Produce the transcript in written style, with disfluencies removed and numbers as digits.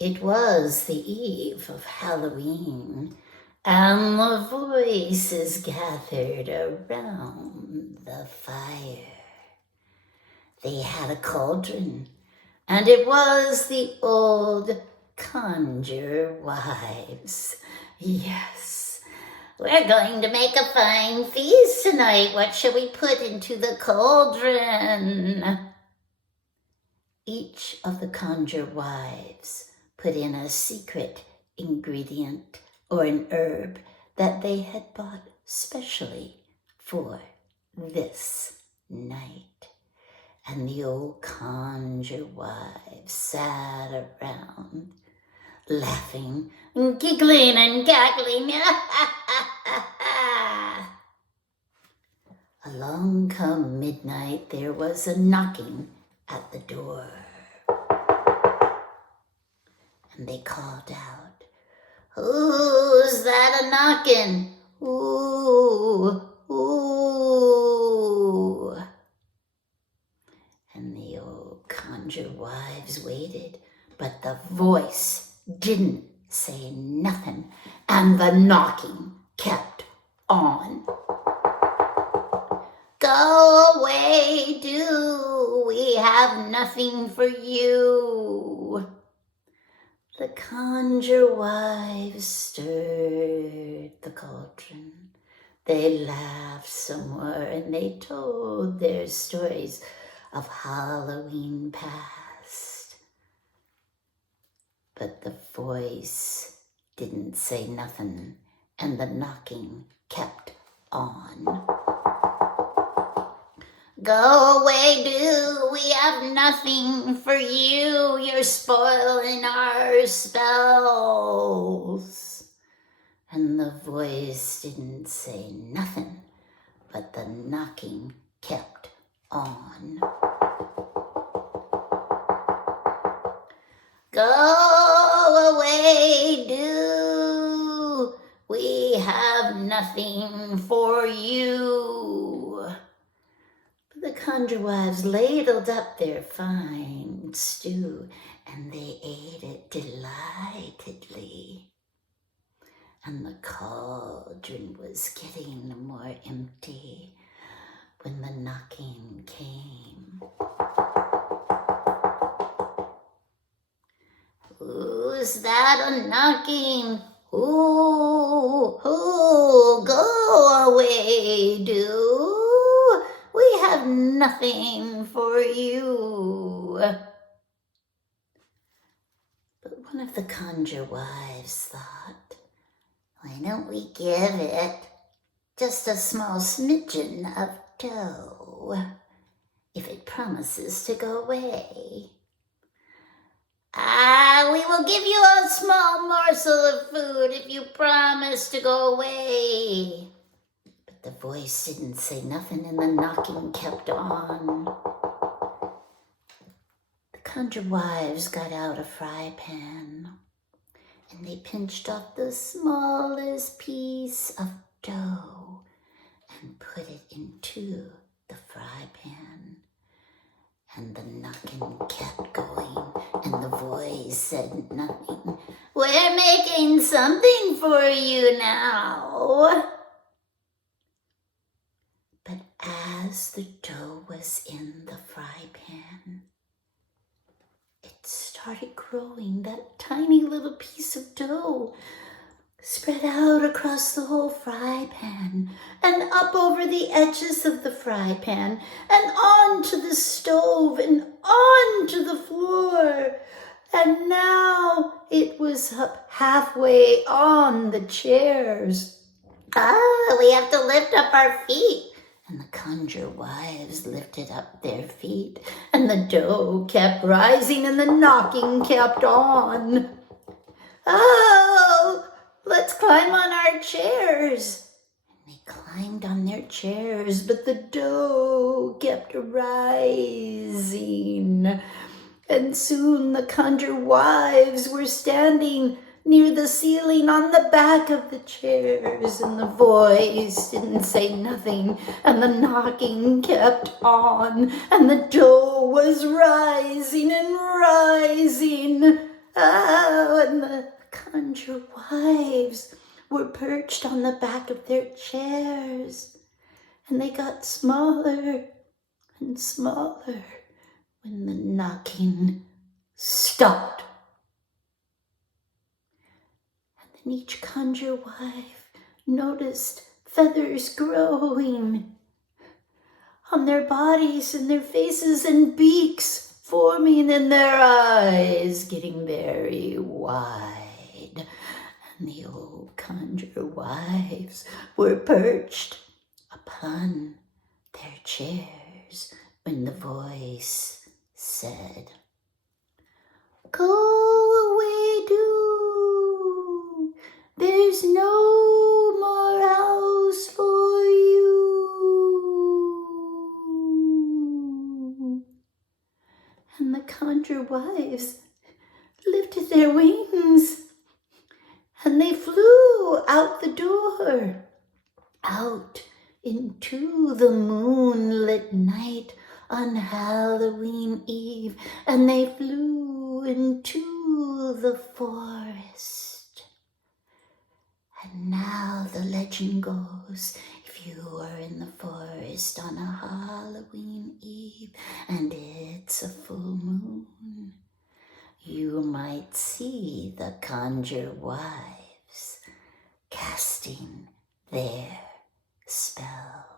It was the eve of Halloween, and the voices gathered around the fire. They had a cauldron, and it was the old Conjure wives. Yes, we're going to make a fine feast tonight. What shall we put into the cauldron? Each of the Conjure wives put in a secret ingredient or an herb that they had bought specially for this night. And the old Conjure wives sat around, laughing, and giggling and gaggling. Along come midnight, there was a knocking at the door. And they called out, "Who's that a-knockin'? Ooh, ooh." And the old Conjure wives waited, but the voice didn't say nothing, and the knocking kept on. "Go away, do, we have nothing for you." The Conjure wives stirred the cauldron. They laughed some more, and they told their stories of Halloween past. But the voice didn't say nothing, and the knocking kept on. "Go away, do, we have nothing for you. You're spoiling our spells." And the voice didn't say nothing, but the knocking kept on. "Go away, do, we have nothing for you." The Conjure wives ladled up their fine stew, and they ate it delightedly. And the cauldron was getting more empty when the knocking came. "Who's that a-knocking? Ooh, go away, do. We have nothing for you." But one of the Conjure wives thought, "Why don't we give it just a small smidgen of dough if it promises to go away?" "We will give you a small morsel of food if you promise to go away." The voice didn't say nothing, and the knocking kept on. The Conjure wives got out a fry pan, and they pinched off the smallest piece of dough and put it into the fry pan. And the knocking kept going, and the voice said nothing. "We're making something for you now." But as the dough was in the fry pan, it started growing. That tiny little piece of dough spread out across the whole fry pan, and up over the edges of the fry pan, and onto the stove, and onto the floor. And now it was up halfway on the chairs. "We have to lift up our feet." And the Conjure wives lifted up their feet, and the dough kept rising, and the knocking kept on. "Oh, let's climb on our chairs." And they climbed on their chairs, but the dough kept rising. And soon the Conjure wives were standing near the ceiling on the back of the chairs, and the voice didn't say nothing, and the knocking kept on, and the dough was rising and rising. and the Conjure wives were perched on the back of their chairs, and they got smaller and smaller when the knocking stopped. And then each Conjure wife noticed feathers growing on their bodies and their faces, and beaks forming, and their eyes getting very wide. And the old Conjure wives were perched upon their chairs when the voice said, "Go away, do. There's no more house for you." And the Conjure wives lifted their wings, and they flew out the door, out into the moonlit night on Halloween Eve, and they flew into the forest. And now the legend goes, if you are in the forest on a Halloween Eve and it's a full moon, you might see the Conjure wives casting their spell.